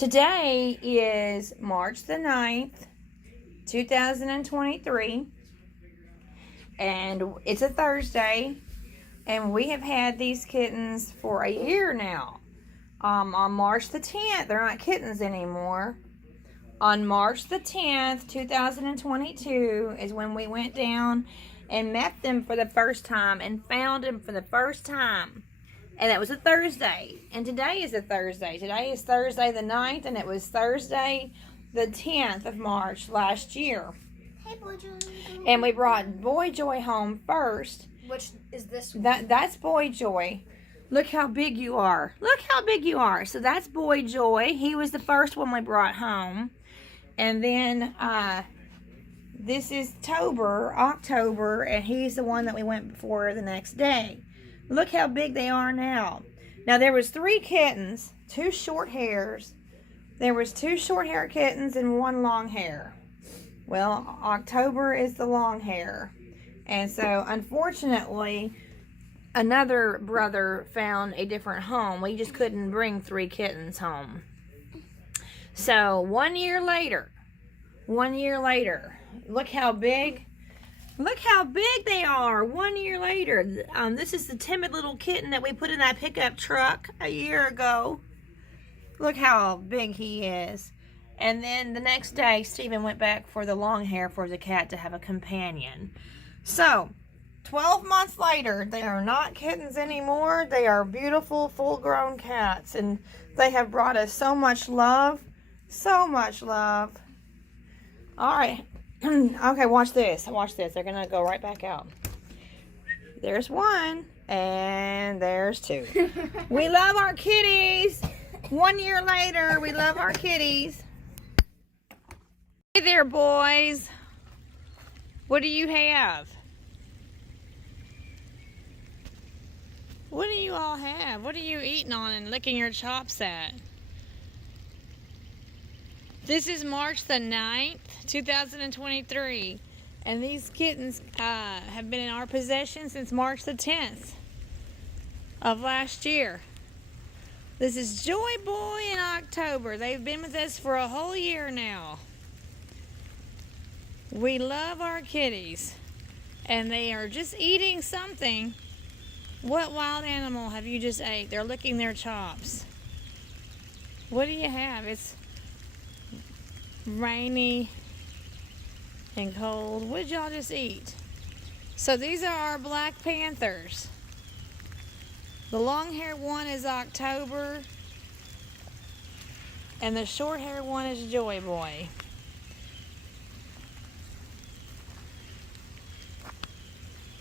Today is March the 9th, 2023, and it's a Thursday, and we have had these kittens for a year now. On March the 10th, they're not kittens anymore. On March the 10th, 2022 is when we went down and met them for the first time and found them for the first time. And that was a Thursday. And today is a Thursday. Today is Thursday the 9th, and it was Thursday the 10th of March last year. Hey, Boy Joy. And we brought Boy Joy home first. Which is this one? That's Boy Joy. Look how big you are. Look how big you are. So that's Boy Joy. He was the first one we brought home. And then this is October, and he's the one that we went before the next day. Look how big they are now. Now there was 3 kittens, 2 short hairs. There was 2 short hair kittens and 1 long hair. Well, October is the long hair. And so unfortunately, another brother found a different home. We just couldn't bring 3 kittens home. So 1 year later, look how big. Look how big they are 1 year later. This is the timid little kitten that we put in that pickup truck a year ago. Look how big he is. And then the next day, Stephen went back for the long hair for the cat to have a companion. So, 12 months later, they are not kittens anymore. They are beautiful, full-grown cats. And they have brought us so much love. So much love. All right. Okay, watch this. Watch this. They're going to go right back out. There's 1, and there's 2. We love our kitties. 1 year later, we love our kitties. Hey there, boys. What do you have? What do you all have? What are you eating on and licking your chops at? This is March the 9th, 2023, and these kittens have been in our possession since March the 10th of last year. This is Joy Boy in October. They've been with us for a whole year now. We love our kitties, and they are just eating something. What wild animal have you just ate? They're licking their chops. What do you have? It's rainy and cold. What did y'all just eat? So these are our black panthers. The long haired one is October, and the short haired one is Joy Boy.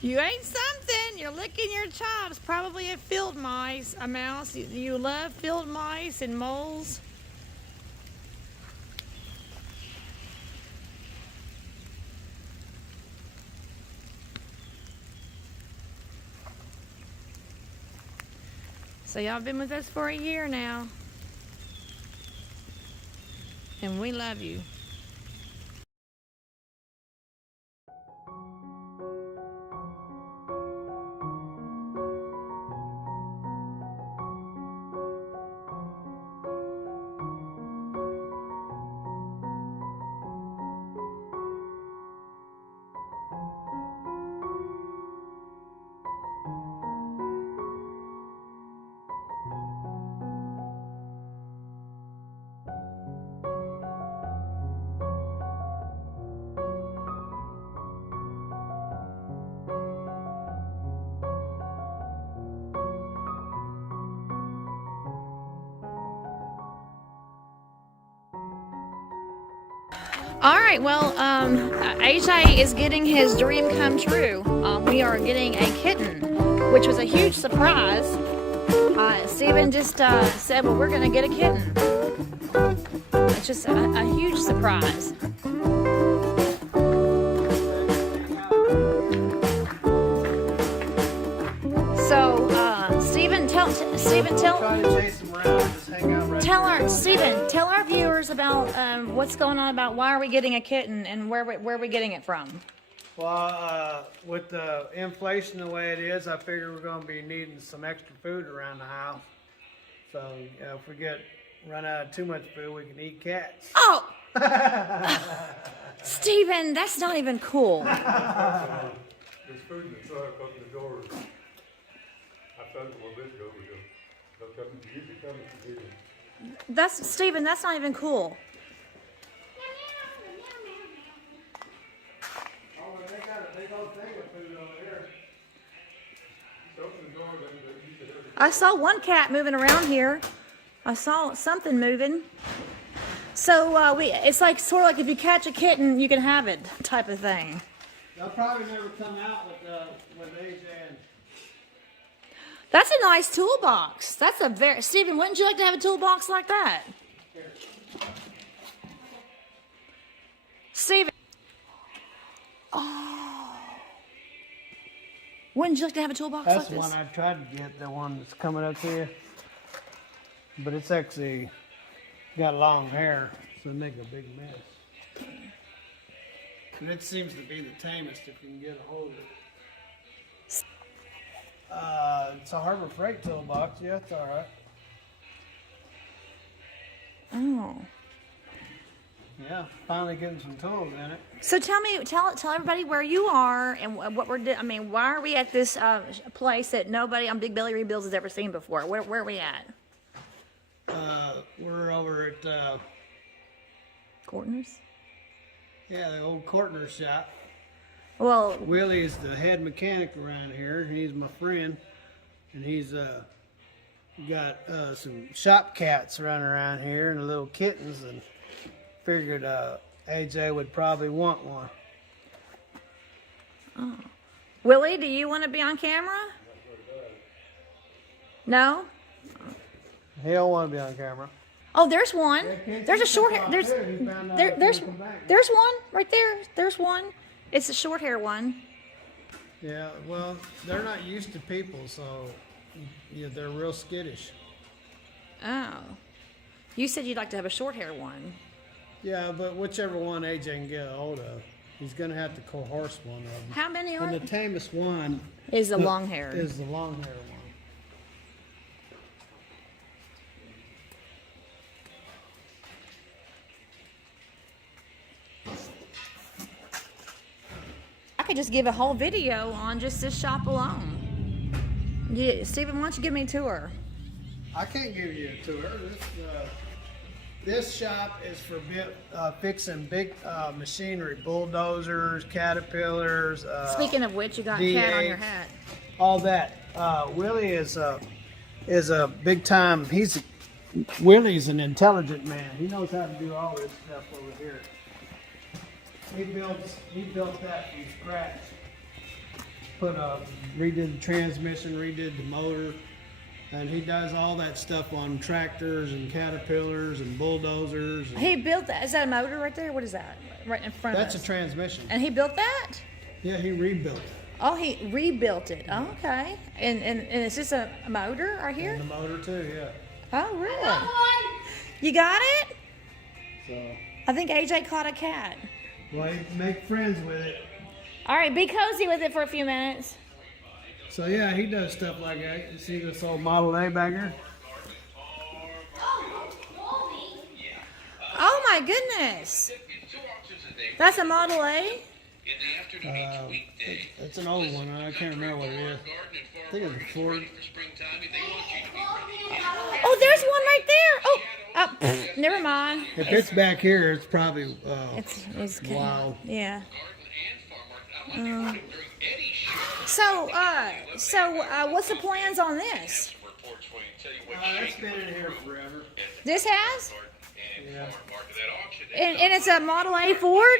You ate something. You're licking your chops. Probably a field mouse. A mouse. You love field mice and moles. So y'all been with us for a year now, and we love you. All right, well, AJ is getting his dream come true. We are getting a kitten, which was a huge surprise. Stephen just said, well, we're going to get a kitten. It's just a huge surprise. So, Stephen, tell tell our viewers about what's going on, about why are we getting a kitten and where are we getting it from? Well, with the inflation the way it is, I figure we're going to be needing some extra food around the house. So, if we get run out of too much food, we can eat cats. Oh, Steven, that's not even cool. There's food in the truck, open the door. I told them a little bit ago, they'll come, usually come if you need them. That's Steven, that's not even cool. Oh, they got a big old thing of food over here. Just open the door, they usually have I saw one cat moving around here. I saw something moving. So it's like sort of like if you catch a kitten, you can have it type of thing. They'll probably never come out with AJ and That's a nice toolbox. That's a very Steven, wouldn't you like to have a toolbox like that? Steven. Oh. Wouldn't you like to have a toolbox that's like the this? one I tried to get, the one that's coming up here. But it's actually got long hair, so it make a big mess. And it seems to be the tamest if you can get a hold of it. It's a Harbor Freight toolbox. Yeah, it's all right. Oh. Yeah, finally getting some tools in it. So tell everybody where you are and what we're doing. I mean, why are we at this place that nobody on Big Belly Rebuilds has ever seen before? Where are we at? We're over at Courtney's? yeah, the old Courtner shop. Well, Willie is the head mechanic around here. He's my friend, and he's got some shop cats running around here and little kittens, and figured AJ would probably want one. oh. Willie, do you want to be on camera? No? He don't want to be on camera. Oh, there's one. There's a short hair. There's there's one right there. There's one. It's a short hair one. Yeah, well, they're not used to people, so yeah, they're real skittish. Oh. You said you'd like to have a short hair one. Yeah, but whichever one AJ can get a hold of, he's gonna have to coerce one of them. How many are And the tamest one is the long hair? is the long hair one. I could just give a whole video on just this shop alone. Yeah, Steven, why don't you give me a tour? I can't give you a tour. This shop is for fixing big machinery, bulldozers, caterpillars. Speaking of which, you got D8, cat on your hat. all that. Willie is a big time. Willie's an intelligent man. He knows how to do all this stuff over here. He built that from scratch. Redid the transmission, redid the motor, and he does all that stuff on tractors and caterpillars and bulldozers. He built that. Is that a motor right there? What is that? Right in front That's of a us. transmission. And he built that? Yeah, he rebuilt it. Oh, he rebuilt it. Oh, okay. And it's just a motor right here? And the motor too, yeah. Oh, really? You got it? So, I think AJ caught a cat. well, he make friends with it. All right, be cozy with it for a few minutes. So yeah, he does stuff like that. You see this old Model A back here? Oh my goodness. That's a Model A? It's an old one. I can't remember what it is. I think it's a Ford. Oh, there's one right there. Oh, never mind. If it's back here, it's probably It's wild. Yeah. What's the plans on this? It's been in here forever. This has? Yeah. And it's a Model A Ford?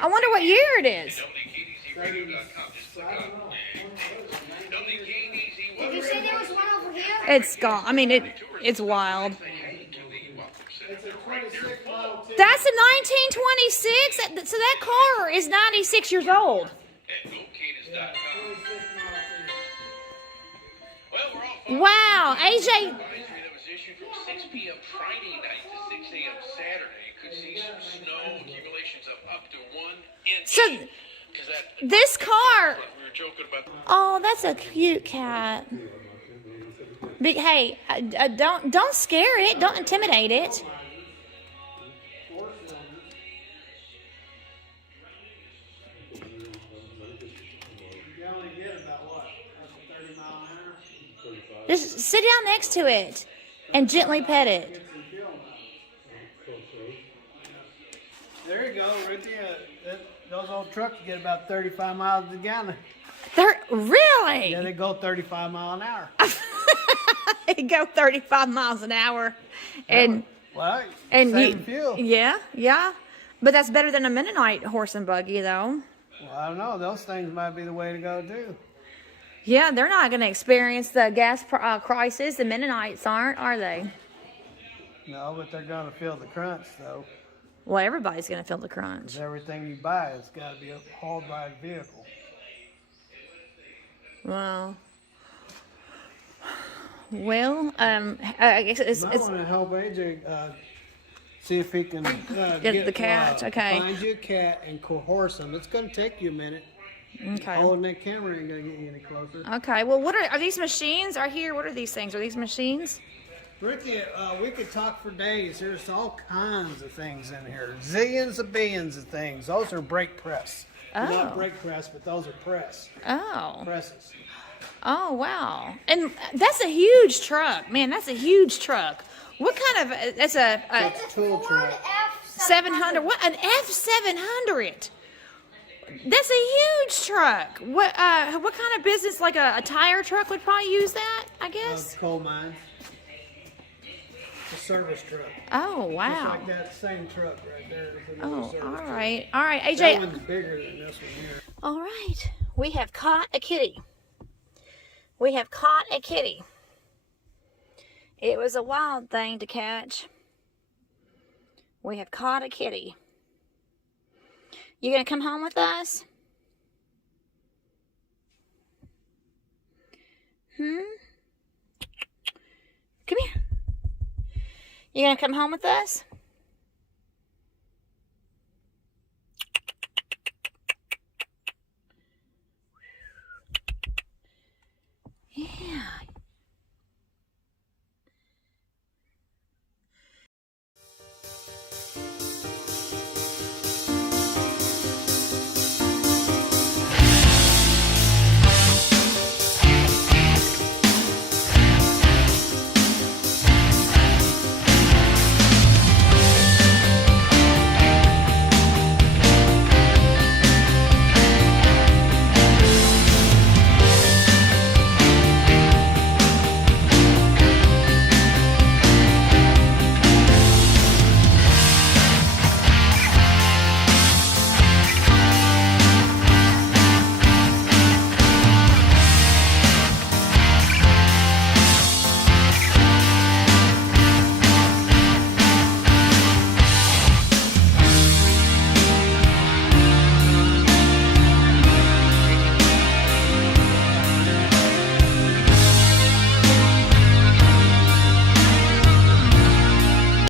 I wonder what year it is. Did you say there was one over here? It's gone. I mean, it's wild. It's a 26 Model 2. That's a 1926. So that car is 96 years old. Wow, AJ. So this car. Oh, that's a cute cat. Hey, don't scare it. Don't intimidate it. You only get about what? 30 mile an hour? Just sit down next to it and gently pet it. Get some film out. There you go, right there. Those old trucks get about 35 miles a gallon. Really? Yeah, they go 35 mile an hour. They go 35 miles an hour, and Well, and saving fuel. yeah. But that's better than a Mennonite horse and buggy, though. Well, I don't know. Those things might be the way to go too. Yeah, they're not going to experience the gas crisis. The Mennonites aren't, are they? No, but they're gonna feel the crunch though. Well, everybody's going to feel the crunch. 'Cause everything you buy has got to be hauled by a vehicle. Well, I guess it's I want to help AJ see if he can Get the cat, okay. Find you a cat and coerce him. It's going to take you a minute. okay. Holding that camera ain't going to get you any closer. Okay. Well, what are these machines? Are here? What are these things? Are these machines? Ricky, we could talk for days. There's all kinds of things in here. Zillions of billions of things. Those are brake press. Oh. Not brake press, but those are press. Oh. Presses. Oh, wow. And that's a huge truck. Man, that's a huge truck. What kind of, that's a It's a tool truck. 700, what, an F700? That's a huge truck. What kind of business, like a tire truck would probably use that, I guess? Coal mine. A service truck. Oh, Just wow. like that same truck right there. Is another Oh, service all truck. right. All right, That AJ. one's bigger than this one here. All right. We have caught a kitty. We have caught a kitty. It was a wild thing to catch. We have caught a kitty. You gonna come home with us? Come here. You gonna come home with us?